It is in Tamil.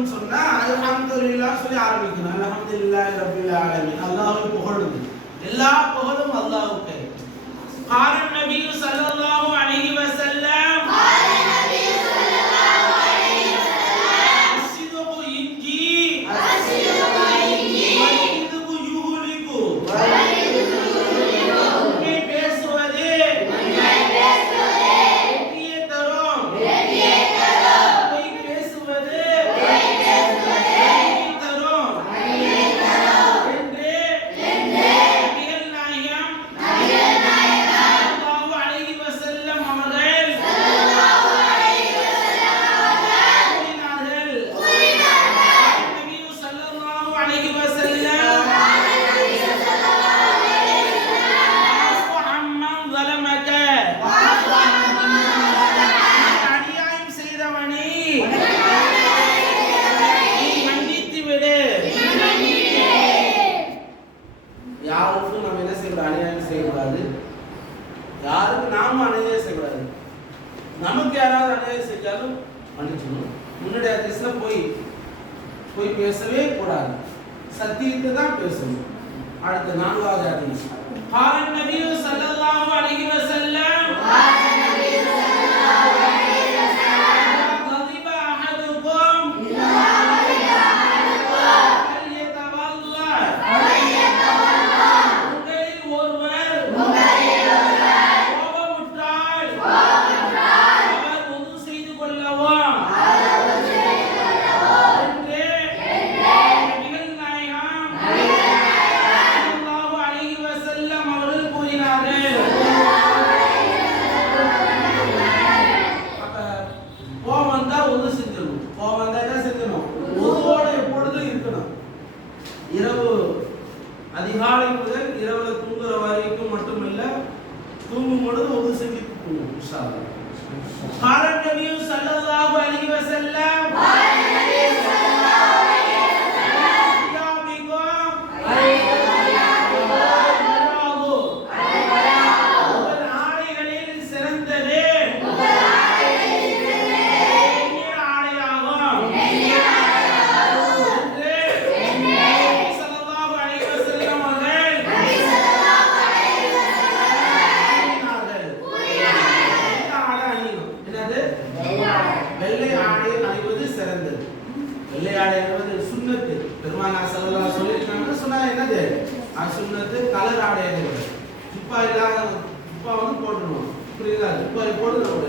ஆரம்பிக்கணும்னு சொன்னா அல்ஹம்துலில்லாஹ் சொல்லி ஆரம்பிக்கணும். அல்ஹம்துலில்லாஹி ரப்பில் ஆலமீன். அல்லாஹ்வை புகழுது. எல்லா புகழும் அல்லாஹ்வுக்கே. قال النبي صلى الله عليه وسلم الصدق ينجي والكذب يهلك. உண்மை பேசுவது வெற்றியை தரும். பொய் பேசுவது அழிவை தரும் என்று நபிகள் நாயகம் ஸல்லல்லாஹு அலைஹி வஸல்லம் அவர்கள் கூறினார்கள். நபி ஸல்லல்லாஹு அலைஹி வஸல்லம் வாஃபு அம்மன் ஸலமக. அநியாயம் செய்தவனை நீ மன்னித்து விடு. யாருக்கும் நம்ம என்ன செய்யக்கூடாது? அநியாயம் செய்யக்கூடாது. யாருக்கு நாமும் அநியாயம் செய்யக்கூடாது. நமக்கு யாராவது அநியாயம் செஞ்சாலும் மன்னிச்சுக்கணும். முன்னாடி ஹதீஸ்ல போய் பேசவே கூடாது. சத்தியத்தை தான் பேசணும். அடுத்து 4வது ஹதீஸ். قال النبي صلى الله عليه وسلم غضب أحدكم فليتولى. உங்களில் ஒருவர் கோபமுற்றால் அவர் உது செய்து கொள்ளவும் என்று நபிகள் நாயகம் ஸல்லல்லாஹு அலைஹி வஸல்லம் அவர்கள் கூறினார்கள். அப்ப கோபம் வந்தா உது செஞ்சிடணும். கோபம் வந்தா என்ன செஞ்சிடணும்? உதுவோட எப்பொழுதும் இருக்கணும். இரவு அதிகாலை முதல் இரவுல தூங்குற வரைக்கும் மட்டுமல்ல, தூங்கும் பொழுது உது செஞ்சு தூங்கணும். இன்ஷா அல்லாஹ். قال النبي صلى الله عليه وسلم உங்கள் ஆடைகளில் சிறந்தது வெண்ணிற ஆடையாகும் என்று நபி ஸல்லல்லாஹு அலைஹி வஸல்லம் அவர்கள் வெள்ளை ஆடை அணிவது சிறந்தது. வெள்ளை ஆடை அணிவது சுன்னத்து. பெருமானார் ஸல்லல்லாஹு அலைஹி சொல்லிருக்காங்க. சொன்னா என்னது? அது சுன்னத்து. கலர் ஆடை அணிவது. ஜுப்பா இல்லாத ஜுப்பா வந்து போடணும். புரியுதா? ஜுப்பா போடுறது ஒரு